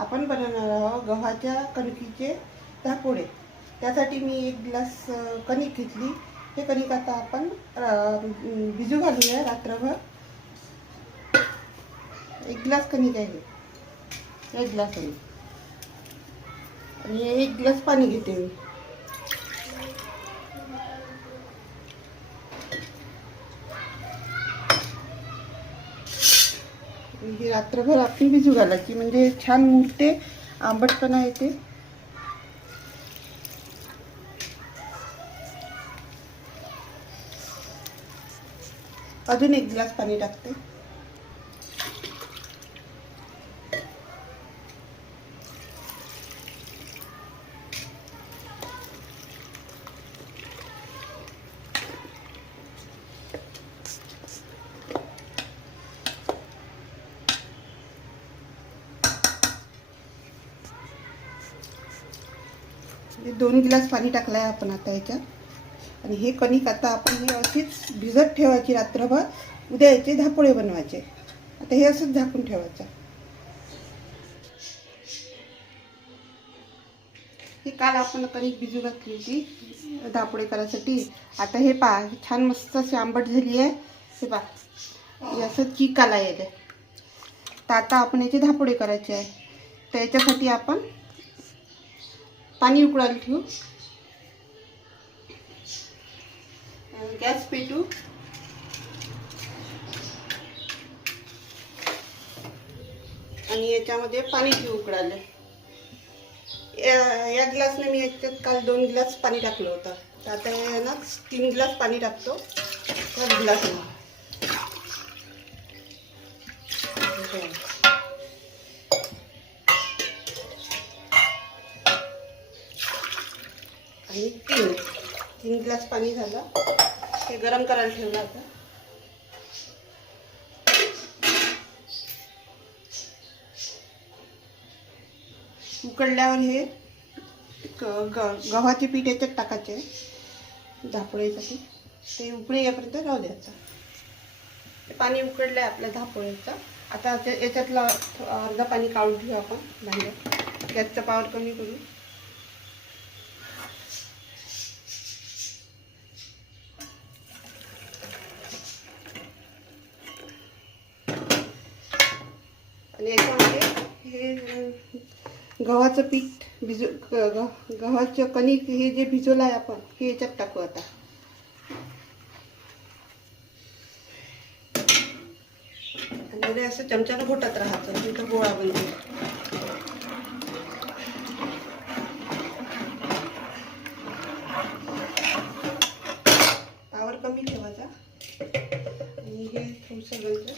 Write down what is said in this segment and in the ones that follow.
आपण बनवणार आहोत गव्हाच्या कणकीचे धापोळे। त्यासाठी मी 1 ग्लास कणिक घेतली। हे कणिक आता आपण भिजू घालूया रात्रभर। 1 ग्लास कणिक आहे, 1 ग्लास आहे आणि 1 ग्लास पाणी घेते मी। ही रात्रभर आपण भिजू घालायची, म्हणजे छान मुरते, आंबटपणा येते। अजून 1 ग्लास पाणी टाकते। हे 2 ग्लास पाणी टाकलं आहे आपण आता याच्यात। आणि हे कणिक आता आपण हे अशीच भिजत ठेवायची रात्रभर। उद्या याचे धापोळे बनवायचे। आता हे असंच झाकून ठेवायचं। हे काल आपण कणिक भिजू घातली होती धापोळे करायसाठी। आता हे पहा, छान मस्त अशी आंबट झाली आहे। हे पहा, असं चीक आला आहे। तर आता आपण याचे धापोळे करायचे आहे। तर याच्यासाठी आपण पाणी उकळायला ठेवू। गॅस पेटू आणि याच्यामध्ये पाणी ठेवू उकळायला। या ग्लासने मी याच्यात काल 2 ग्लास पाणी टाकलं होतं। तर आता ना 3 ग्लास पाणी टाकतो या ग्लासने। आणि 3 ग्लास पाणी झालं। हे गरम करायला ठेवलं आता। उकळल्यावर हे गव्हाचे पीठ याच्यात टाकायचे धापोळीसाठी। ते उकळी यापर्यंत राहू द्यायचं। पाणी उकळलं आहे आपल्या धापोळीचं। आता याच्यातलं अर्धा पाणी काढून ठेवू आपण भांड्यात। गॅसचा पावर कमी करू। आणि याच्यामध्ये हे गव्हाचं पीठ गव्हाचं कणिक हे जे भिजवलं आहे आपण, हे याच्यात टाकू आता। आणि असं चमच्यानं घोटत राहायचं, नंतर गोळा बनतो। पावर कमी ठेवायचा आणि हे थोडंसं गंज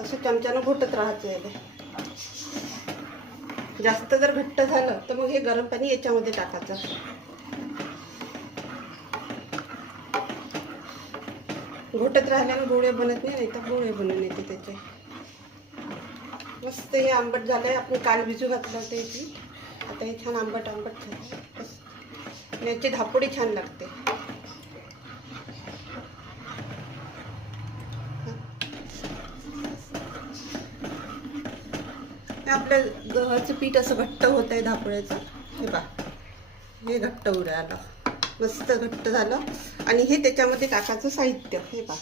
असं चमच्यानं घोटत राहायचं याला। जास्त जर घट्ट झालं तर मग हे गरम पाणी याच्यामध्ये टाकायचं। घोटत राहिल्यानं गोळे बनत नाही, तर गोळे बनून येते त्याचे। मस्त हे आंबट झालंय। आपण काल भिजू घातलं होतं याची। आता हे छान आंबट आंबट झालं। बस याची धापोळी छान लागते। आपलं गव्हाचं पीठ असं घट्ट होत आहे धापोळ्याचं। हे पहा, हे घट्ट उडालं, मस्त घट्ट झालं। आणि हे त्याच्यामध्ये टाकायचं साहित्य। हे पहा,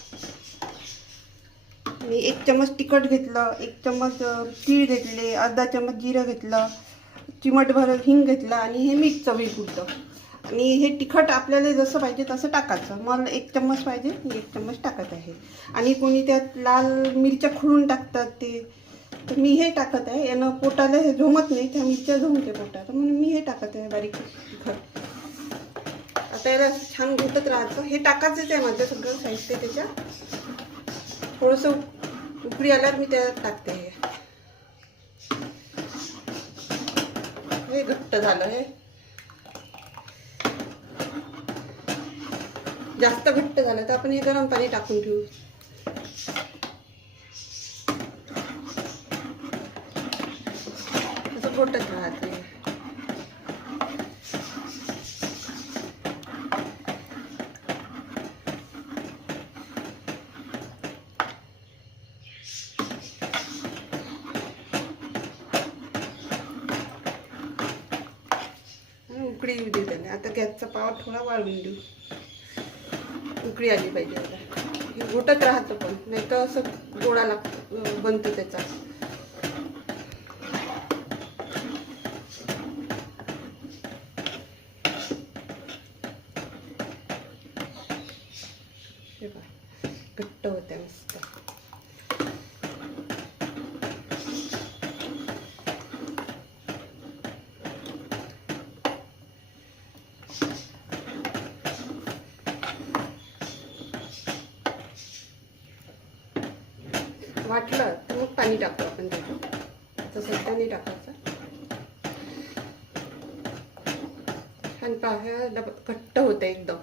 मी 1 चम्मच तिखट घेतलं, 1 चम्मच तीळ घेतले, अर्धा चम्मच जिरं घेतलं, चिमटभर हिंग घेतलं आणि हे मीठ चवीपुरतं। आणि हे तिखट आपल्याला जसं पाहिजे तसं टाकायचं। मला 1 चम्मच पाहिजे, मी 1 चम्मच टाकत आहे। आणि कोणी त्यात लाल मिरच्या खुडून टाकतात ते, तर मी हे टाकत आहे। यानं पोटाला हे झोमत नाही, त्या मिरच्या झोमते पोटात, म्हणून मी हे टाकत आहे बारीक तिखट। आता याला छान घोटत राहायचं। हे टाकायचंच आहे माझं सगळं साहित्य त्याच्यात। थोडंसं उकळी आल्यावर मी त्यात टाकते। हे घट्ट झालं। हे जास्त घट्ट झालं तर आपण हे गरम पाणी टाकून ठेवू। घोटत राहते. उकळी येऊ दे त्याला. आता गॅसचा पावर थोडा वाढवून देऊ. उकळी आली पाहिजे. आता हे घोटत राहतं, पण नाही तर असं गोळा लागतो बनतो त्याचा. हे बघा घट्ट होते मस्त. वाटलं तर मग पाणी टाकतो आपण त्याच्यात. आता सध्या नाही टाकायचं. छान पाहा घट्ट होतं एकदम.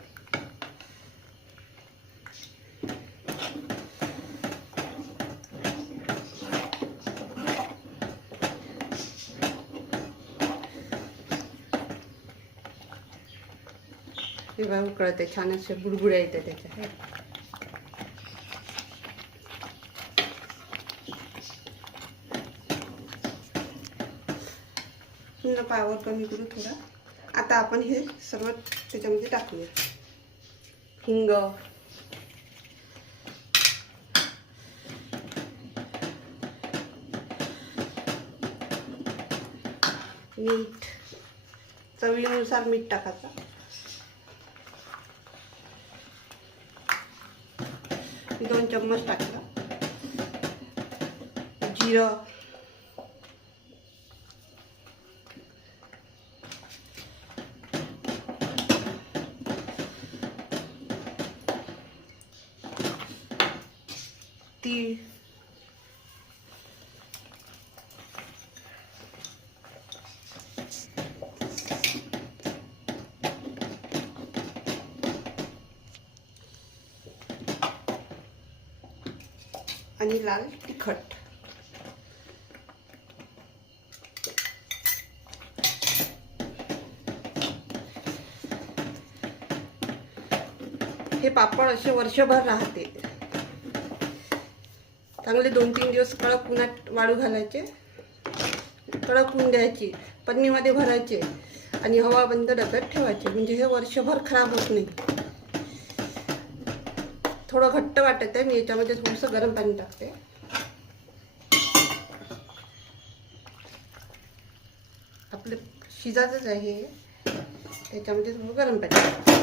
हे बघा उकळते छान, असे बुडबुड्या येते त्याच्या. पुन्हा पावर कमी करू थोडा. आता आपण हे सर्व त्याच्यामध्ये टाकूया. हिंग, मीठ, चवीनुसार मीठ टाकायचं. 2 चम्मच टाकला. जिरं, तीळ, आणि लाल तिखट. हे पापड असे वर्षभर राहते. चांगले 2-3 दिवस कडक उन्हात वाळू घालायचे. कडक होऊन द्यायची. पन्नीमध्ये भरायचे आणि हवा बंद डब्यात ठेवायचे. म्हणजे हे वर्षभर खराब होत नाही. थोडं घट्ट वाटत आहे. मी याच्यामध्ये थोडंसं गरम पाणी टाकते. आपलं शिजायचंच आहे. त्याच्यामध्ये थोडं गरम पाणी.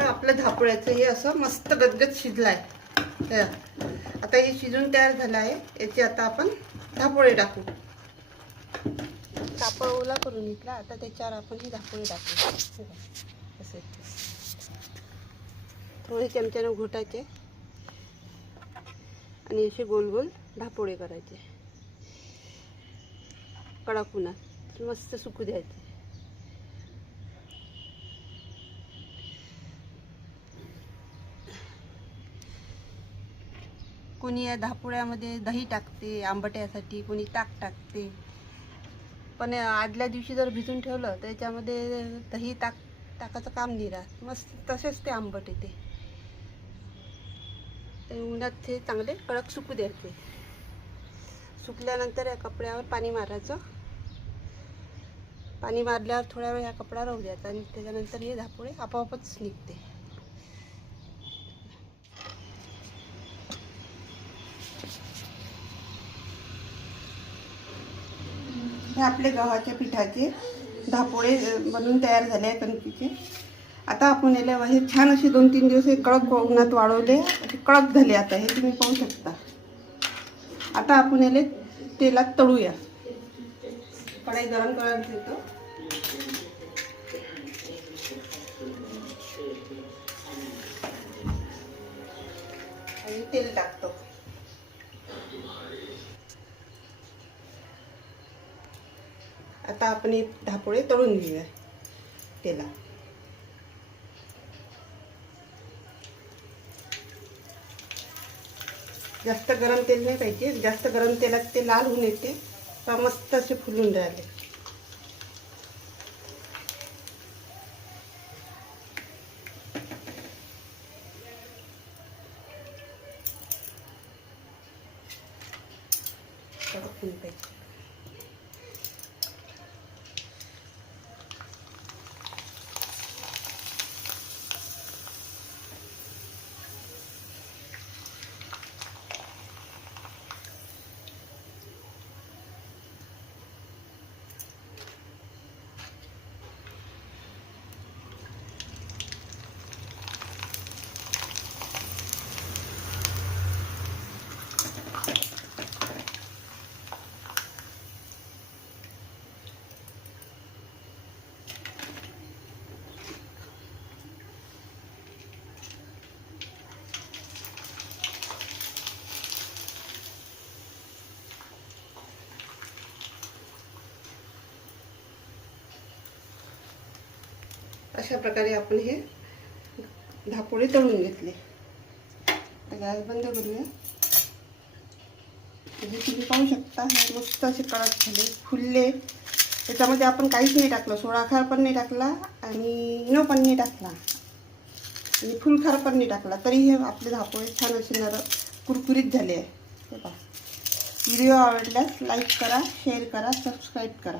आपलं धापुळ्याचं हे असं मस्त गदगद शिजलं आहे. आता हे शिजून तयार झालं आहे. याचे आता आपण धापुळे टाकू. कापड ओला करून घेतला. आता त्याच्यावर आपण ही धापुळे टाकू. असे थोडे चमच्यानं घोटायचे आणि असे गोल गोल धापुळे करायचे. कडक उन्हात मस्त सुकू द्यायचे. कोणी या धापुळ्यामध्ये दही टाकते आंबट्यासाठी, कोणी ताक टाकते. पण आदल्या दिवशी जर भिजून ठेवलं तर त्याच्यामध्ये दही टाकायचं काम नाही राहत. मस्त तसेच ते आंबट येते. ते उन्हात ते चांगले कडक सुकू द्यायचे. सुकल्यानंतर या कपड्यावर पाणी मारायचं. पाणी मारल्यावर थोड्या वेळ ह्या कपडा राहू द्यायचा आणि त्याच्यानंतर हे धापुळे आपोआपच निघते. हे आपले गव्हाच्या पिठाचे धापोळे बनवून तयार झाले आहेत कणकीचे. आता आपण याला हे छान असे 2-3 दिवस हे कडक उन्हात वाळवले. असे कडक झाले. आता हे तुम्ही पाहू शकता. आता आपण याला तेलात तळूया. कढई गरम करायला ठेवतो. आणि तेल टाकतो. आता आपण हे धापोळे तळून घेऊया तेलात. जास्त गरम तेल नाही पाहिजे, जास्त गरम तेलात ते लाल होऊन येते तर मस्त असे फुलून राहिले. फुल पाहिजे. अशा प्रकारे आपण हे धापोळे तळून घेतले. गॅस बंद करूया. हे तुम्ही पाहू शकता, हे मस्त असे कडक झाले, फुलले. त्याच्यामध्ये आपण काहीच नाही टाकलं, सोडा खार पण नाही टाकला आणि इनो पण नाही टाकला आणि फुलखार पण नाही टाकला, तरी हे आपले धापोळे छान असे नरम कुरकुरीत झाले आहे. हे पहा. व्हिडिओ आवडल्यास लाईक करा, शेअर करा, सबस्क्राईब करा.